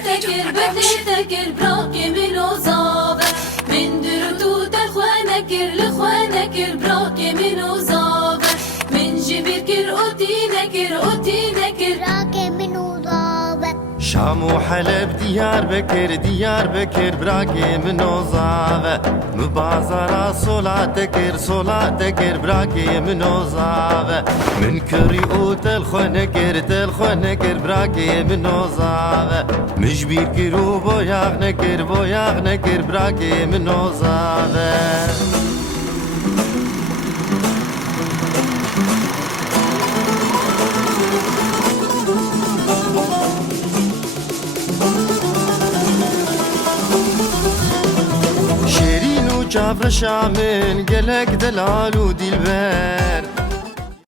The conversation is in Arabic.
تكر براكي من وزابة من درتو تخوانا كر لخوانا كر براكي من وزابة من جبر كر أوتينا كر براكي من وزابة شام وحلب ديار بكر براكي من وزابة مبازرة صلاة كر براكي من وزابة من كريو تلخون كر براكي من وزابة مجبير كرو بوياغ نكر براكي من وزابة جابر شامن قلق دلال ودلبر